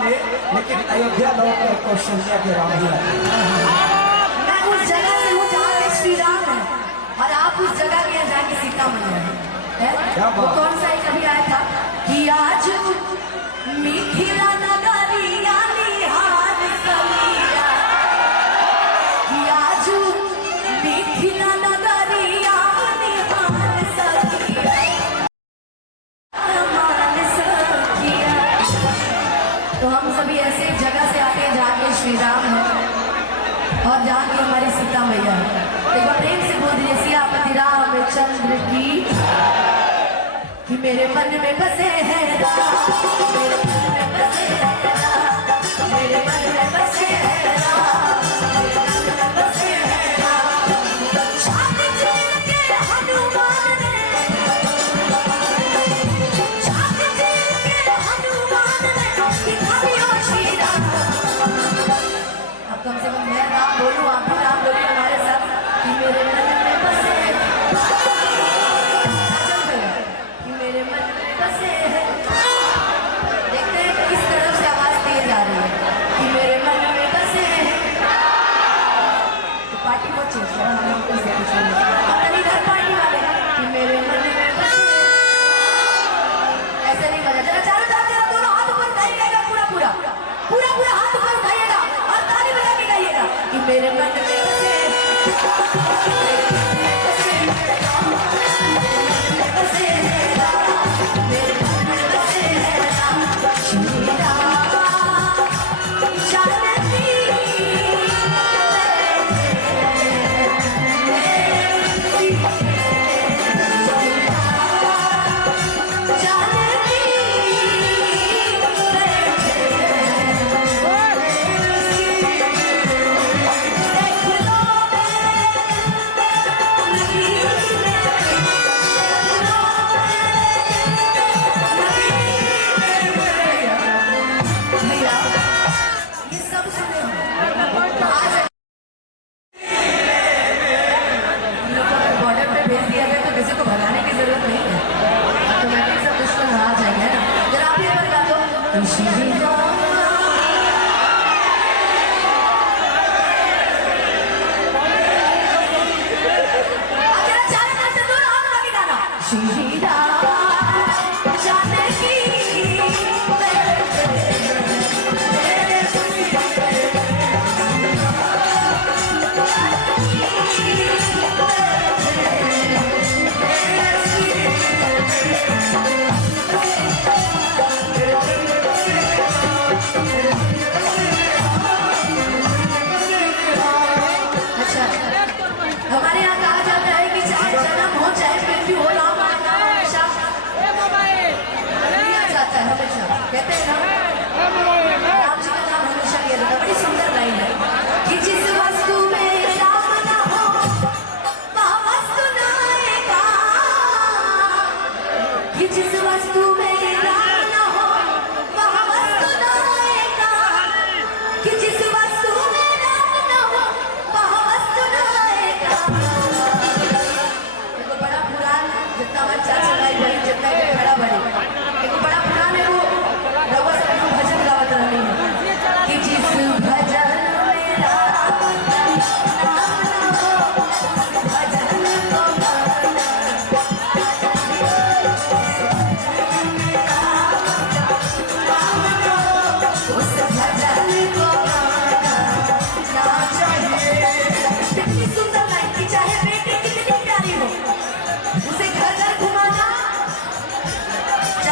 नहीं, लेकिन अयोध्या लौट कर कौशल्या के राम ही आते। मैं उस जगह से हूँ जहाँ पे श्री राम है और आप उस जगह के जहाँ की सीता मैया है। वो कौन सा एक अभी आया था कि आज मिथिला नगरिया निहार समिया, कि आज मिथिला नगरिया निहार समिया मान सखिया। तो हम सभी ऐसे एक जगह से आते हैं जहाँ के श्री राम है और जहाँ की हमारी सीता मैया है। एक बार प्रेम से बोल दीजिए सियापति रामचंद्र की, कि मेरे मन में बसे हैं राम, मेरे मन में बसे हैं राम, मेरे मन में बसे हैं राम, मेरे मन में बसे हैं राम। छाती चीर के हनुमान ने, छाती चीर के हनुमान ने दिखाया श्री राम। अब कम से कम मैं राम बोलूं, आप भी राम बोलिए हमारे साथ, कि मेरे मन में बसे हैं, कि मेरे मन में बसे हैं। देखते हैं किस तरफ से आवाज दिए जा रही है, कि मेरे मन में बसे हैं। तो पार्टी बहुत चेंज है, हम लोग कैसे कुछ नहीं, अपनी घर पार्टी वाले, कि मेरे मन में बसे हैं। ऐसे नहीं बजा, जरा चारों तरफ जरा दोनों हाथ ऊपर उठाइएगा, पूरा पूरा पूरा पूरा हाथ ऊपर उठाइएगा और ताली बजा के गाइएगा, कि मेरे मन में बसे हैं, बसे हैं, बसे हैं राम, मेरे मन में बसे हैं राम। श्री राम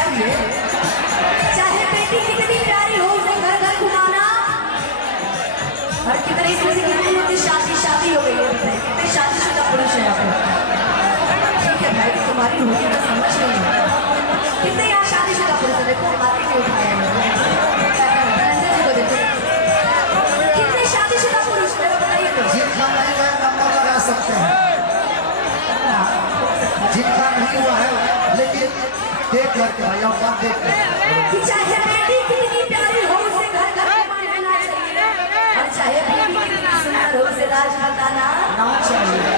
जानकी चाहे बेटी कितनी प्यारी हो उसे घर घर घुमाना। और कितने कितनी शादी शादी हो गई है, कितने शादीशुदा पुरुष है आप। ठीक है भाई तुम्हारी होगी तो समझ नहीं, कितने यहाँ शादीशुदा पुरुष है, देखो हाथी में उठाया है जी को, देखो कितने शादीशुदा पुरुष है, बताइए तो। जिनका नहीं है नंबर लगा सकते हैं, जिनका नहीं हुआ है लेकिन देख करके भाई और बात देख कर, चाहे बेटी कितनी प्यारी हो उसे घर घर घुमाना चाहिए, और चाहे बेटी कितनी सुंदर हो उसे राज बताना चाहिए।